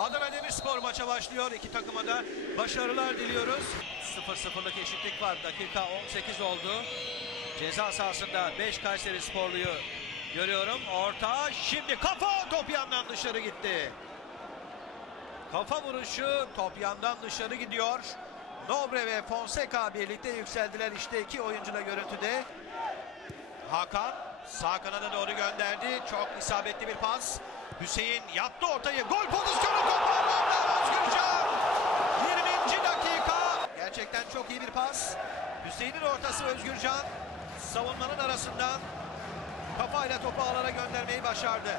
Adana Demirspor maça başlıyor. İki takıma da başarılar diliyoruz. 0-0'lık eşitlik var. Dakika 18 oldu. Ceza sahasında 5 Kayseri Sporlu'yu görüyorum. Orta şimdi kafa top yandan dışarı gitti. Kafa vuruşu top yandan dışarı gidiyor. Nobre ve Fonseca birlikte yükseldiler. İşte iki oyuncu da görüntüde. Hakan sağ kanada doğru gönderdi. Çok isabetli bir pas. Hüseyin yaptı ortayı. Gol pozisyonu topu alanda Özgürcan. 20. dakika. Gerçekten çok iyi bir pas. Hüseyin'in ortası Özgürcan. Savunmanın arasından kafayla topu alana göndermeyi başardı.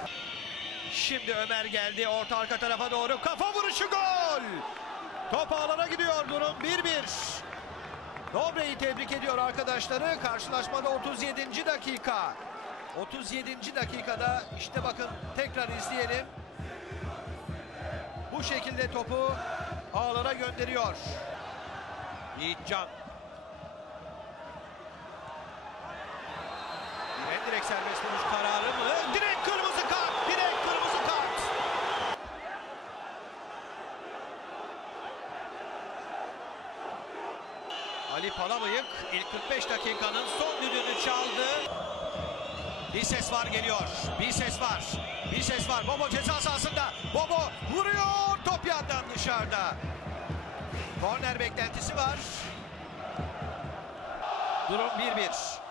Şimdi Ömer geldi orta arka tarafa doğru. Kafa vuruşu gol. Top alana gidiyor durum 1-1. Dobre'yi tebrik ediyor arkadaşları. Karşılaşmada 37. dakika. 37. dakikada işte bakın tekrar izleyelim. Bu şekilde topu ağlara gönderiyor. Yiğitcan. En direkt serbest vuruş kararı mı? Direkt kırmızı kart. Direkt kırmızı kart. Ali Palabıyık ilk 45 dakikanın son düdüğünü çaldı. Bir ses var geliyor. Bir ses var. Bir ses var. Bobo ceza sahasında. Bobo vuruyor. Top yandan dışarıda. Korner beklentisi var. Durum 1-1.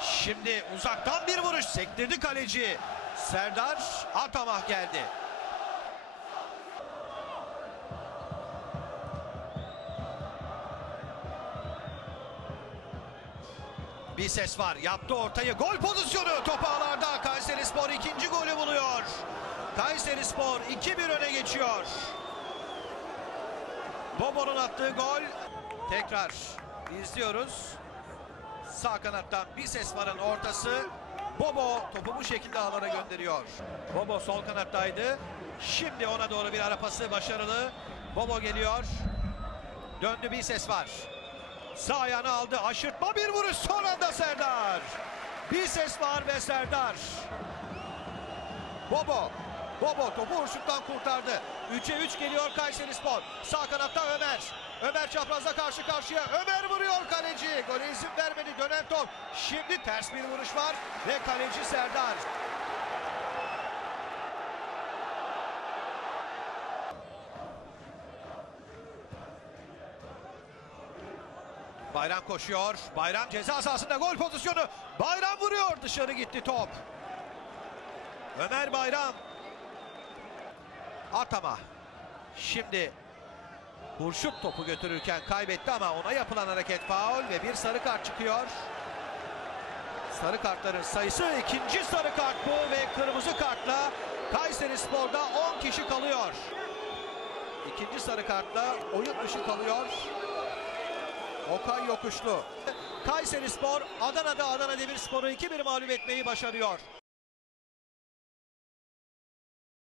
Şimdi uzaktan bir vuruş sektirdi kaleci. Serdar Atamah geldi. Bir ses var. Yaptı ortayı. Gol pozisyonu. Top ağlarda. Kayseri Spor ikinci golü buluyor. Kayseri Spor 2-1 öne geçiyor. Bobo'nun attığı gol. Tekrar izliyoruz. Sağ kanattan bir ses varın ortası. Bobo topu bu şekilde ağlara gönderiyor. Bobo sol kanattaydı. Şimdi ona doğru bir ara pası başarılı. Bobo geliyor. Döndü bir ses var. Sağ ayağını aldı. Aşırtma bir vuruş. Son anda Serdar. Bir ses var ve Serdar. Bobo. Bobo topu Urşut'tan kurtardı. 3'e 3 geliyor Kayseri Spor. Sağ kanatta Ömer. Ömer çaprazda karşı karşıya. Ömer vuruyor kaleci. Gole izin vermedi. Dönen top. Şimdi ters bir vuruş var ve kaleci Serdar. Bayram koşuyor. Bayram ceza sahasında gol pozisyonu. Bayram vuruyor. Dışarı gitti top. Ömer Bayram. Atama. Şimdi Hurşut topu götürürken kaybetti ama ona yapılan hareket faul ve bir sarı kart çıkıyor. Sarı kartların sayısı ikinci sarı kart bu ve kırmızı kartla Kayseri Spor'da 10 kişi kalıyor. İkinci sarı kartla oyun dışı kalıyor. Okay Yokuşlu. Kayseri Spor Adana'da Adana Demirspor'u 2-1 mağlup etmeyi başarıyor.